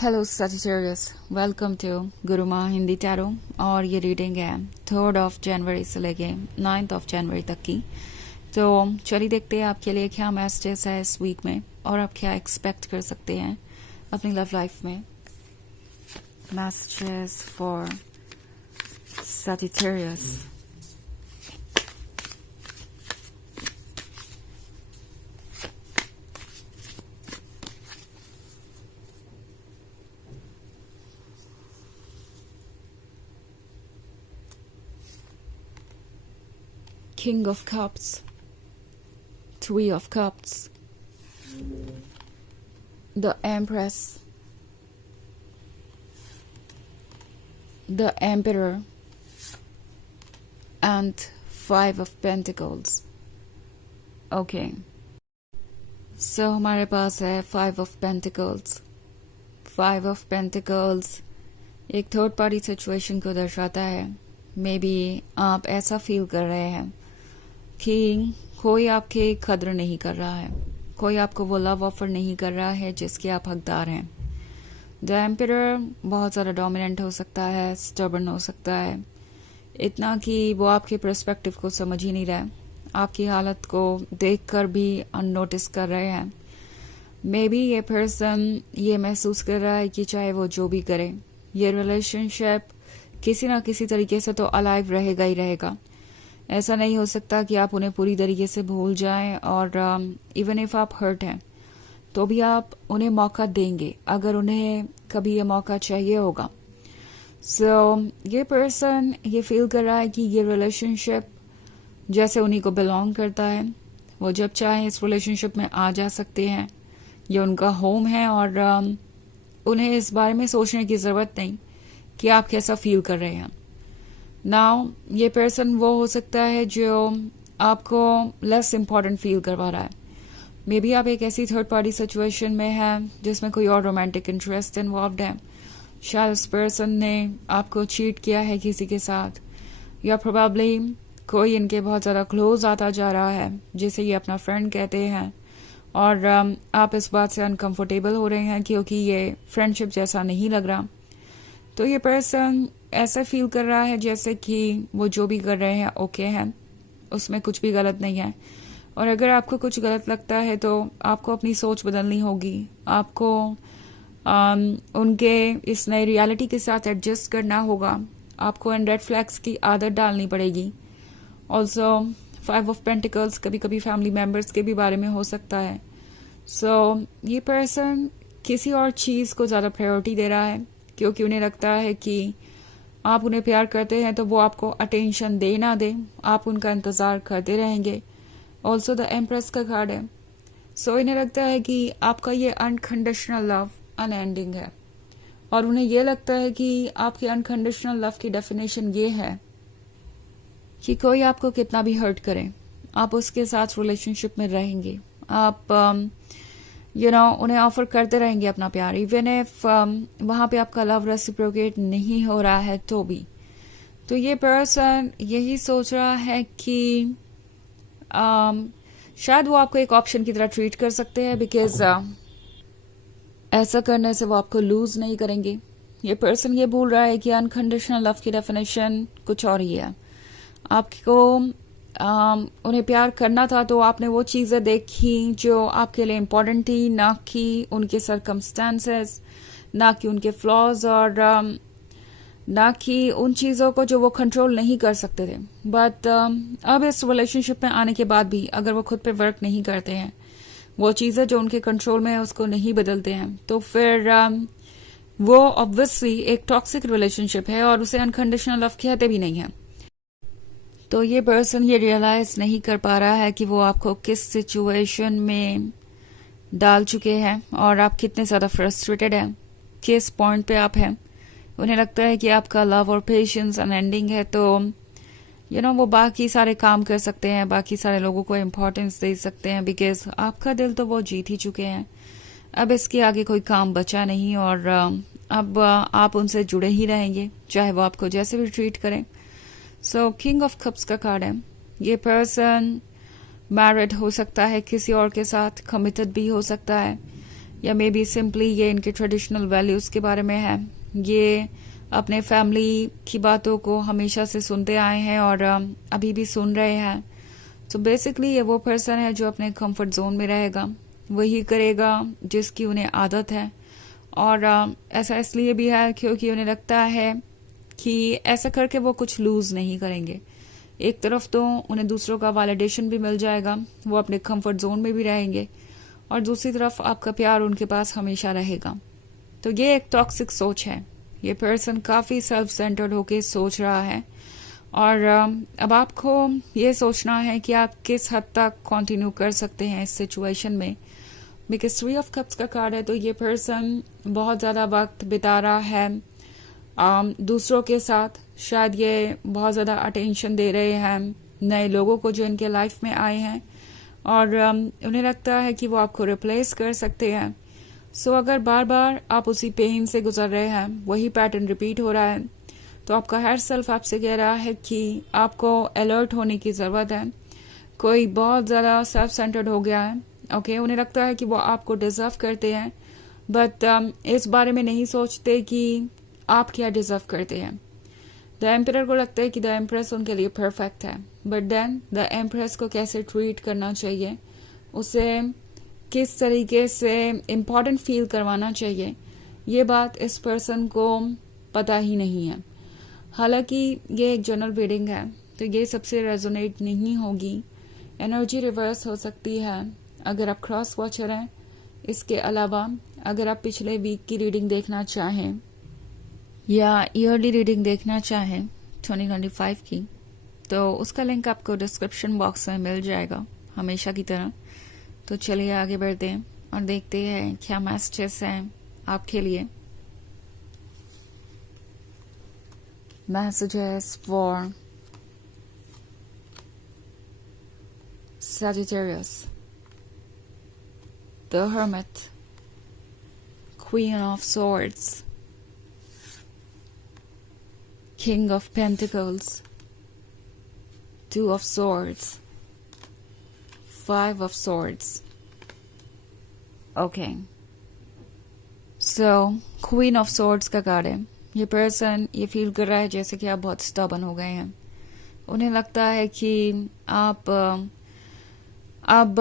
Hello Sagittarius, welcome to Guruma Hindi tarot. और ये reading है 3 जनवरी से लेके 9 जनवरी तक की। तो चलिए देखते हैं आपके लिए क्या मैसेजेस है इस वीक में और आप क्या एक्सपेक्ट कर सकते हैं अपनी लव लाइफ में। Messages for Sagittarius. King of Cups, Three of Cups, the Empress, the Emperor, and Five of Pentacles. Okay. So हमारे पास है Five of Pentacles. Five of Pentacles एक थर्ड पार्टी सिचुएशन को दर्शाता है। मे बी आप ऐसा feel कर रहे हैं कि कोई आपके कदर नहीं कर रहा है, कोई आपको वो लव ऑफर नहीं कर रहा है जिसके आप हकदार हैं। द एम्परर बहुत ज़्यादा डोमिनेंट हो सकता है, स्टबर्न हो सकता है, इतना कि वो आपके पर्सपेक्टिव को समझ ही नहीं रहा है, आपकी हालत को देखकर भी अननोटिस कर रहे हैं। मे बी ये पर्सन ये महसूस कर रहा है कि चाहे वो जो भी करे, ये रिलेशनशिप किसी ना किसी तरीके से तो अलाइव रहेगा ही रहेगा। ऐसा नहीं हो सकता कि आप उन्हें पूरी तरीके से भूल जाएं और इवन इफ आप हर्ट हैं तो भी आप उन्हें मौका देंगे अगर उन्हें कभी ये मौका चाहिए होगा। ये पर्सन ये फील कर रहा है कि ये रिलेशनशिप जैसे उन्हीं को बिलोंग करता है, वो जब चाहे इस रिलेशनशिप में आ जा सकते हैं, ये उनका होम है और उन्हें इस बारे में सोचने की ज़रूरत नहीं कि आप कैसा फील कर रहे हैं। नाउ ये पर्सन वो हो सकता है जो आपको लेस इम्पॉर्टेंट फील करवा रहा है। मे बी आप एक ऐसी थर्ड पार्टी सिचुएशन में हैं जिसमें कोई और रोमांटिक इंटरेस्ट इन्वॉल्व है। शायद उस पर्सन ने आपको चीट किया है किसी के साथ, या प्रोबेबली कोई इनके बहुत ज़्यादा क्लोज आता जा रहा है जिसे ये अपना फ्रेंड कहते हैं, और आप इस बात से अनकंफर्टेबल हो रहे हैं क्योंकि ये फ्रेंडशिप जैसा नहीं लग रहा। तो ये पर्सन ऐसा फील कर रहा है जैसे कि वो जो भी कर रहे हैं ओके हैं, उसमें कुछ भी गलत नहीं है। और अगर आपको कुछ गलत लगता है तो आपको अपनी सोच बदलनी होगी, आपको उनके इस नई रियलिटी के साथ एडजस्ट करना होगा, आपको इन रेड फ्लैग्स की आदत डालनी पड़ेगी। ऑल्सो 5 ऑफ पेंटिकल्स कभी कभी फैमिली मेम्बर्स के भी बारे में हो सकता है। ये पर्सन किसी और चीज़ को ज़्यादा प्रायोरिटी दे रहा है क्योंकि उन्हें लगता है कि आप उन्हें प्यार करते हैं तो वो आपको अटेंशन दे ना दे, आप उनका इंतज़ार करते रहेंगे। ऑल्सो द एम्प्रेस का कार्ड है। इन्हें लगता है कि आपका ये अनकंडीशनल लव अनएंडिंग है और उन्हें ये लगता है कि आपकी अनकंडीशनल लव की डेफिनेशन ये है कि कोई आपको कितना भी हर्ट करे, आप उसके साथ रिलेशनशिप में रहेंगे, आप उन्हें ऑफर करते रहेंगे अपना प्यार, इवन इफ वहाँ पे आपका लव रेसिप्रोकेट नहीं हो रहा है तो भी। तो ये पर्सन यही सोच रहा है कि शायद वो आपको एक ऑप्शन की तरह ट्रीट कर सकते हैं, बिकॉज ऐसा करने से वो आपको लूज नहीं करेंगे। ये पर्सन ये भूल रहा है कि अनकंडीशनल लव की डेफिनेशन कुछ और ही है। आपको उन्हें प्यार करना था तो आपने वो चीज़ें देखी जो आपके लिए इम्पोर्टेंट थी, ना कि उनके सर्कमस्टेंसेस, ना कि उनके फ्लॉज, और ना कि उन चीज़ों को जो वो कंट्रोल नहीं कर सकते थे। बट अब इस रिलेशनशिप में आने के बाद भी अगर वो खुद पे वर्क नहीं करते हैं, वो चीज़ें जो उनके कंट्रोल में है उसको नहीं बदलते हैं, तो फिर वो ऑब्वियसली एक टॉक्सिक रिलेशनशिप है और उसे अनकंडीशनल लव कहते भी नहीं है। तो ये पर्सन ये रियलाइज नहीं कर पा रहा है कि वो आपको किस सिचुएशन में डाल चुके हैं और आप कितने ज़्यादा फ्रस्ट्रेटेड हैं, किस पॉइंट पे आप हैं। उन्हें लगता है कि आपका लव और पेशेंस अनएंडिंग है, तो वो बाकी सारे काम कर सकते हैं, बाकी सारे लोगों को इम्पोर्टेंस दे सकते हैं, बिकॉज आपका दिल तो वो जीत ही चुके हैं। अब इसके आगे कोई काम बचा नहीं और अब आप उनसे जुड़े ही रहेंगे चाहे वो आपको जैसे भी ट्रीट करें। किंग ऑफ कप्स का कार्ड है। ये पर्सन मैरिड हो सकता है किसी और के साथ, कमिटेड भी हो सकता है, या मे बी सिंपली ये इनके ट्रेडिशनल वैल्यूज़ के बारे में है। ये अपने फैमिली की बातों को हमेशा से सुनते आए हैं और अभी भी सुन रहे हैं। तो बेसिकली ये वो पर्सन है जो अपने कंफर्ट जोन में रहेगा, वही करेगा जिसकी उन्हें आदत है। और ऐसा इसलिए भी है क्योंकि उन्हें लगता है कि ऐसा करके वो कुछ लूज नहीं करेंगे। एक तरफ तो उन्हें दूसरों का वैलिडेशन भी मिल जाएगा, वो अपने कंफर्ट जोन में भी रहेंगे, और दूसरी तरफ आपका प्यार उनके पास हमेशा रहेगा। तो ये एक टॉक्सिक सोच है। ये पर्सन काफ़ी सेल्फ सेंटर्ड होके सोच रहा है, और अब आपको ये सोचना है कि आप किस हद तक कंटिन्यू कर सकते हैं इस सिचुएशन में। बिकॉज 3 ऑफ कप्स का कार्ड है, तो ये पर्सन बहुत ज़्यादा वक्त बिता रहा है दूसरों के साथ। शायद ये बहुत ज़्यादा अटेंशन दे रहे हैं नए लोगों को जो इनके लाइफ में आए हैं, और उन्हें लगता है कि वो आपको रिप्लेस कर सकते हैं। सो अगर बार बार आप उसी पेन से गुजर रहे हैं, वही पैटर्न रिपीट हो रहा है, तो आपका हर सेल्फ आपसे कह रहा है कि आपको अलर्ट होने की ज़रूरत है। कोई बहुत ज़्यादा सेल्फ सेंटर्ड हो गया है। ओके, उन्हें लगता है कि वो आपको डिजर्व करते हैं, बट इस बारे में नहीं सोचते कि आप क्या डिजर्व करते हैं। द एम्परर को लगता है कि द एम्प्रेस उनके लिए परफेक्ट है, बट देन द एम्प्रेस को कैसे ट्रीट करना चाहिए, उसे किस तरीके से इम्पोर्टेंट फील करवाना चाहिए, ये बात इस पर्सन को पता ही नहीं है। हालांकि ये एक जनरल रीडिंग है, तो ये सबसे रेजोनेट नहीं होगी। एनर्जी रिवर्स हो सकती है अगर आप क्रॉस वॉचर हैं। इसके अलावा अगर आप पिछले वीक की रीडिंग देखना चाहें या ईयरली रीडिंग देखना चाहें 2025 की, तो उसका लिंक आपको डिस्क्रिप्शन बॉक्स में मिल जाएगा हमेशा की तरह। तो चलिए आगे बढ़ते हैं और देखते हैं क्या मैसेजेस हैं आपके लिए। Messages for Sagittarius, the Hermit, Queen of Swords, King of Pentacles, 2 of Swords, 5 of Swords. Okay. So, Queen of Swords का कार्ड है। ये पर्सन ये फील कर रहा है जैसे कि आप बहुत स्टबर्न हो गए हैं। उन्हें लगता है कि आप अब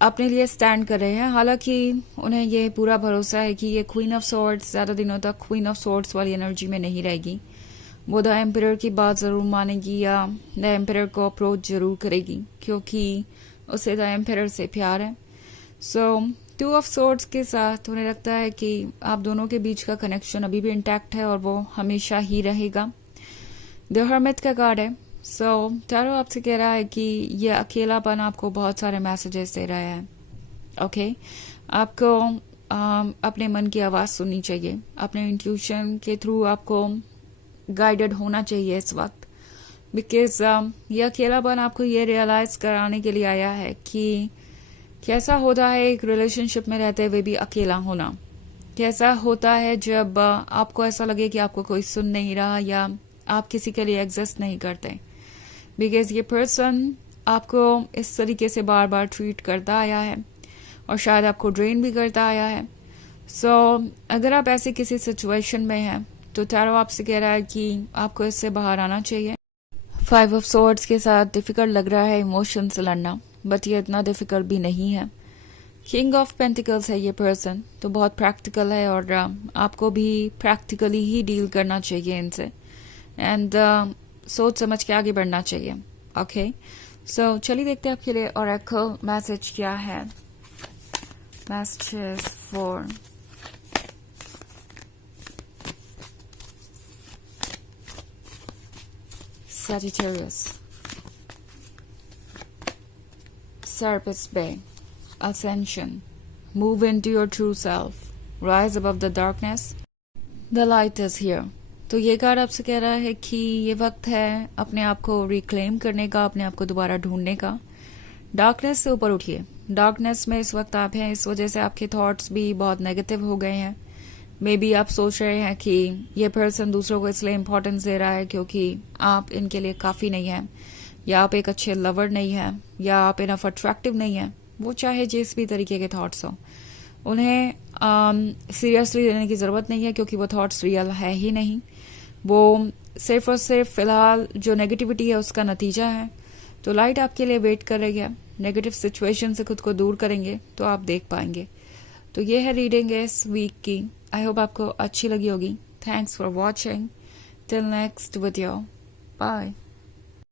अपने लिए स्टैंड कर रहे हैं। हालांकि उन्हें ये पूरा भरोसा है कि ये क्वीन ऑफ सॉर्ड्स ज़्यादा दिनों तक क्वीन ऑफ सॉर्ड्स वाली एनर्जी में नहीं रहेगी। वो द एम्परर की बात ज़रूर मानेगी या द एम्परर को अप्रोच ज़रूर करेगी, क्योंकि उसे द एम्परर से प्यार है। सो 2 ऑफ सॉर्ड्स के साथ उन्हें लगता है कि आप दोनों के बीच का कनेक्शन अभी भी इंटैक्ट है और वो हमेशा ही रहेगा। द हर्मिट का कार्ड है। सो टैरो आपसे कह रहा है कि ये अकेलापन आपको बहुत सारे मैसेजेस दे रहा है। ओके, आपको अपने मन की आवाज़ सुननी चाहिए। अपने इंट्यूशन के थ्रू आपको गाइडेड होना चाहिए इस वक्त, बिकॉज ये अकेलापन आपको ये रियलाइज कराने के लिए आया है कि कैसा होता है एक रिलेशनशिप में रहते हुए भी अकेला होना। कैसा होता है जब आपको ऐसा लगे कि आपको कोई सुन नहीं रहा या आप किसी के लिए एग्जिस्ट नहीं करते। बिकॉज ये पर्सन आपको इस तरीके से बार बार ट्रीट करता आया है और शायद आपको ड्रेन भी करता आया है। सो अगर आप ऐसी किसी सिचुएशन में हैं तो टैरो आपसे कह रहा है कि आपको इससे बाहर आना चाहिए। 5 ऑफ सॉर्ड्स के साथ डिफिकल्ट लग रहा है इमोशन से लड़ना, बट ये इतना डिफिकल्ट भी नहीं है। किंग ऑफ पेंटिकल्स है ये पर्सन, तो बहुत प्रैक्टिकल है और आपको भी प्रैक्टिकली ही डील करना चाहिए इनसे, एंड सोच समझ के आगे बढ़ना चाहिए। ओके, सो चलिए देखते हैं आपके लिए ओरेकल मैसेज क्या है। Message for Sagittarius, Serapis Bay, Ascension, move into your true self, rise above the darkness, the light is here। तो ये कार्ड आपसे कह रहा है कि ये वक्त है अपने आप को रिक्लेम करने का, अपने आप को दोबारा ढूंढने का। डार्कनेस से ऊपर उठिए। डार्कनेस में इस वक्त आप हैं, इस वजह से आपके थॉट्स भी बहुत नेगेटिव हो गए हैं। मे बी आप सोच रहे हैं कि ये पर्सन दूसरों को इसलिए इम्पोर्टेंस दे रहा है क्योंकि आप इनके लिए काफ़ी नहीं हैं, या आप एक अच्छे लवर नहीं हैं, या आप इनफ अट्रैक्टिव नहीं हैं। वो चाहे जिस भी तरीके के थॉट्स हो, उन्हें सीरियसली लेने की ज़रूरत नहीं है, क्योंकि वो थॉट्स रियल है ही नहीं, वो सिर्फ और सिर्फ फिलहाल जो नेगेटिविटी है उसका नतीजा है। तो लाइट आपके लिए वेट कर रही है, नेगेटिव सिचुएशन से खुद को दूर करेंगे तो आप देख पाएंगे। तो ये है रीडिंग इस वीक की। आई होप आपको अच्छी लगी होगी। Thanks for watching. Till next video, bye.